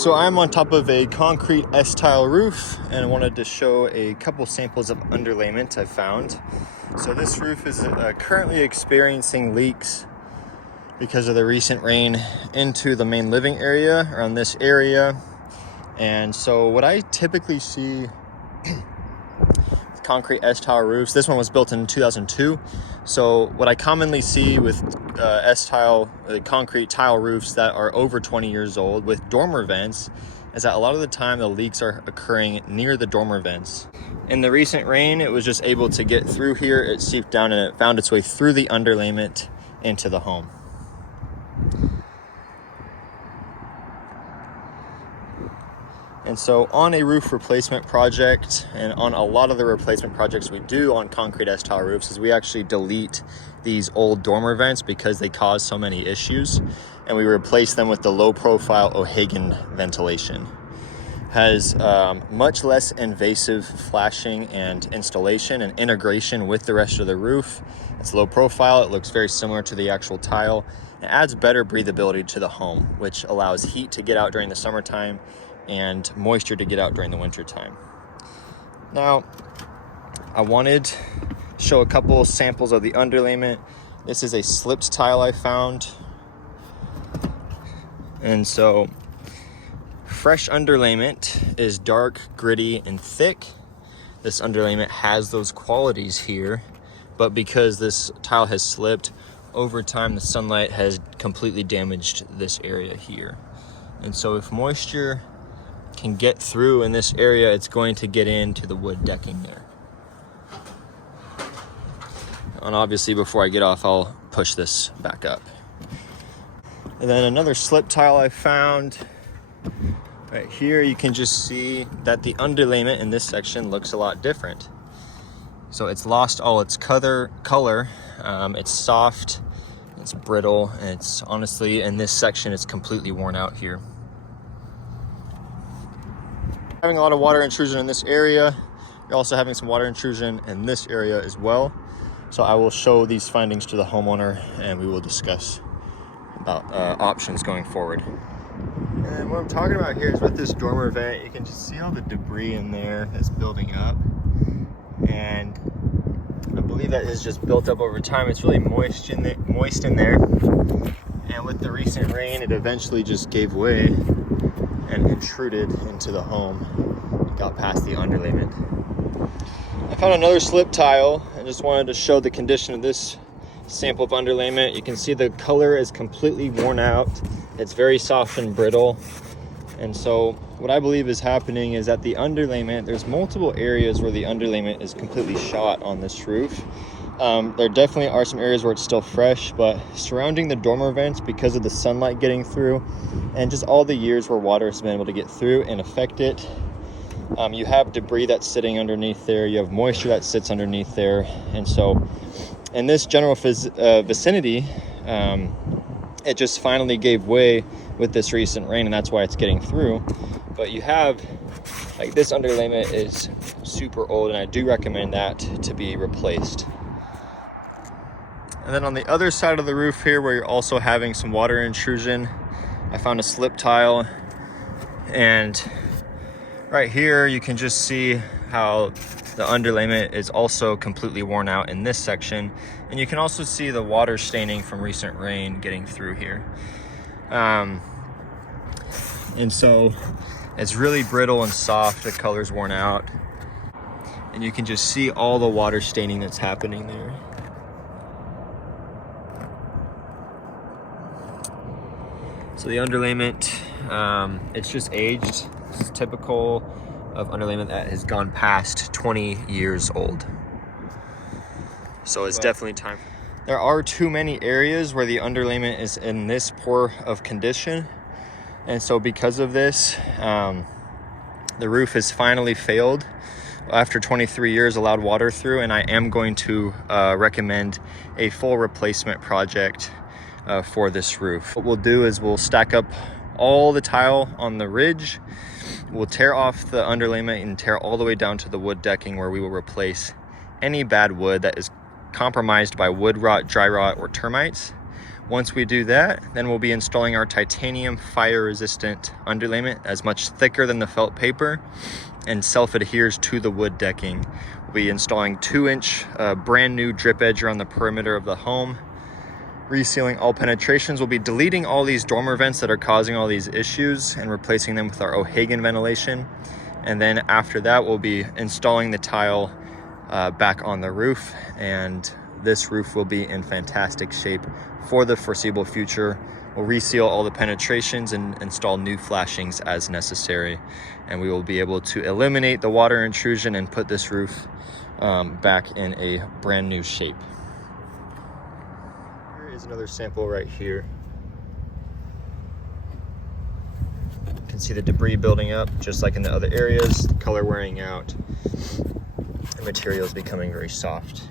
So I'm on top of a concrete S-tile roof, and I wanted to show a couple samples of underlayment I found. So this roof is currently experiencing leaks because of the recent rain into the main living area around this area. And so what I typically see with concrete S-tile roofs, this one was built in 2002. So what I commonly see with S-tile, concrete tile roofs that are over 20 years old with dormer vents is that a lot of the time the leaks are occurring near the dormer vents. In the recent rain, it was just able to get through here. It seeped down and it found its way through the underlayment into the home. And so on a roof replacement project, and on a lot of the replacement projects we do on concrete S-tile roofs, is we actually delete these old dormer vents because they cause so many issues, and we replace them with the low profile O'Hagan ventilation. Has much less invasive flashing and installation and integration with the rest of the roof. It's low profile, it looks very similar to the actual tile. It adds better breathability to the home, which allows heat to get out during the summertime and moisture to get out during the winter time. Now, I wanted to show a couple samples of the underlayment. This is a slipped tile I found. And so fresh underlayment is dark, gritty, and thick. This underlayment has those qualities here, but because this tile has slipped, over time the sunlight has completely damaged this area here. And so if moisture can get through in this area, it's going to get into the wood decking there. And obviously before I get off, I'll push this back up. And then another slip tile I found. Right here, you can just see that the underlayment in this section looks a lot different. So it's lost all its color. It's soft, it's brittle, and it's honestly, in this section, it's completely worn out here. Having a lot of water intrusion in this area. You're also having some water intrusion in this area as well. So I will show these findings to the homeowner and we will discuss about options going forward. And what I'm talking about here is with this dormer vent, you can just see all the debris in there that's building up. And I believe that is just built up over time. It's really moist in there. And with the recent rain, it eventually just gave way and intruded into the home and got past the underlayment. I found another slip tile and just wanted to show the condition of this sample of underlayment. You can see the color is completely worn out. It's very soft and brittle. And so what I believe is happening is that the underlayment, there's multiple areas where the underlayment is completely shot on this roof. There definitely are some areas where it's still fresh, but surrounding the dormer vents, because of the sunlight getting through and just all the years where water has been able to get through and affect it, you have debris that's sitting underneath there, you have moisture that sits underneath there. And so in this general vicinity, it just finally gave way with this recent rain, and that's why it's getting through. But you have, like, this underlayment is super old, and I do recommend that to be replaced. And then on the other side of the roof here, where you're also having some water intrusion, I found a slip tile. And right here, you can just see how the underlayment is also completely worn out in this section. And you can also see the water staining from recent rain getting through here. And so it's really brittle and soft, the color's worn out. And you can just see all the water staining that's happening there. So the underlayment, it's just aged. This is typical of underlayment that has gone past 20 years old. So it's definitely time. There are too many areas where the underlayment is in this poor of condition. And so because of this, the roof has finally failed. After 23 years, allowed water through, and I am going to recommend a full replacement project for this roof. What we'll do is we'll stack up all the tile on the ridge. We'll tear off the underlayment and tear all the way down to the wood decking, where we will replace any bad wood that is compromised by wood rot, dry rot, or termites Once we do that, then we'll be installing our titanium fire resistant underlayment, as much thicker than the felt paper and self-adheres to the wood decking. We'll be installing 2-inch brand new drip edge around the perimeter of the home, resealing all penetrations. We'll be deleting all these dormer vents that are causing all these issues and replacing them with our O'Hagan ventilation. And then after that, we'll be installing the tile back on the roof, and this roof will be in fantastic shape for the foreseeable future. We'll reseal all the penetrations and install new flashings as necessary, and we will be able to eliminate the water intrusion and put this roof back in a brand new shape. Here is another sample right here. You can see the debris building up just like in the other areas, the color wearing out, the material is becoming very soft.